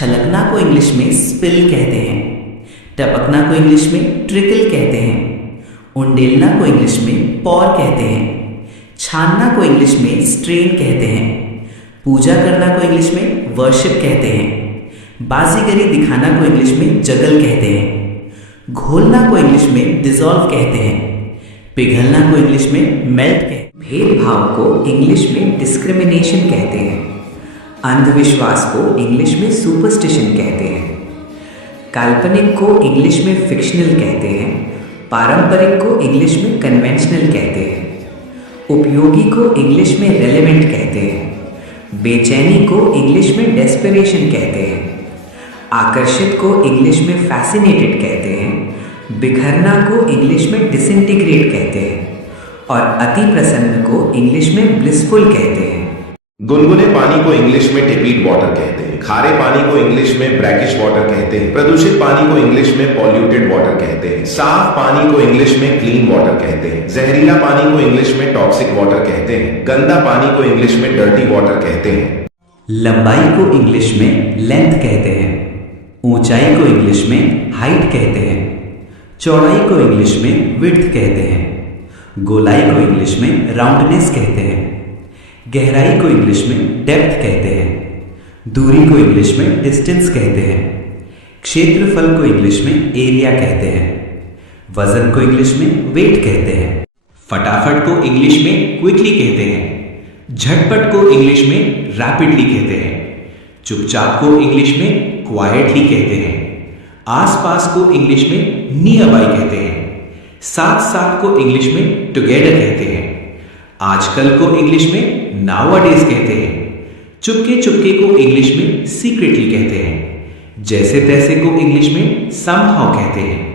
छलकना को इंग्लिश में स्पिल कहते हैं। टपकना को इंग्लिश में ट्रिकल कहते हैं। उंडेलना को इंग्लिश में पॉर कहते हैं। छानना को इंग्लिश में स्ट्रेन कहते हैं। पूजा करना को इंग्लिश में वर्शिप कहते हैं। बाजीगरी दिखाना को इंग्लिश में जगल कहते हैं। घोलना को इंग्लिश में डिसॉल्व कहते हैं। पिघलना को इंग्लिश में मेल्ट कहते हैं। भेदभाव को इंग्लिश में डिस्क्रिमिनेशन कहते हैं। अंधविश्वास को इंग्लिश में सुपरस्टिशन कहते हैं। काल्पनिक को इंग्लिश में फिक्शनल कहते हैं। पारंपरिक को इंग्लिश में कन्वेंशनल कहते हैं। उपयोगी को इंग्लिश में रेलेवेंट कहते हैं। बेचैनी को इंग्लिश में डेस्परेशन कहते हैं। आकर्षित को इंग्लिश में फैसिनेटेड कहते हैं। बिखरना को इंग्लिश में डिसइंटीग्रेट कहते हैं और अति प्रसन्न को इंग्लिश में ब्लिसफुल कहते हैं। गुनगुने पानी को इंग्लिश में टेपीड वाटर कहते हैं। खारे पानी को इंग्लिश में ब्रैकिश वाटर कहते हैं। प्रदूषित पानी को इंग्लिश में पॉल्यूटेड वाटर कहते हैं। साफ पानी को इंग्लिश में क्लीन वाटर कहते हैं। जहरीला पानी को इंग्लिश में टॉक्सिक वाटर कहते हैं। गंदा पानी को इंग्लिश में डर्टी वाटर कहते हैं। लंबाई को इंग्लिश में लेंथ कहते हैं। ऊंचाई को इंग्लिश में हाइट कहते हैं। चौड़ाई को इंग्लिश में विड्थ कहते हैं। गोलाई को इंग्लिश में राउंडनेस कहते हैं। गहराई को इंग्लिश में डेप्थ कहते हैं। दूरी को इंग्लिश में डिस्टेंस कहते हैं। क्षेत्रफल को इंग्लिश में एरिया कहते हैं। वजन को इंग्लिश में वेट कहते हैं। फटाफट को इंग्लिश में क्विकली कहते हैं। झटपट को इंग्लिश में रैपिडली कहते हैं। चुपचाप को इंग्लिश में क्वाइटली कहते हैं। आसपास को इंग्लिश में नियर बाय कहते हैं। साथ साथ को इंग्लिश में टुगेदर कहते हैं। आजकल को इंग्लिश में नाउअडेज कहते हैं। चुपके चुपके को इंग्लिश में सीक्रेटली कहते हैं। जैसे तैसे को इंग्लिश में समहाउ कहते हैं।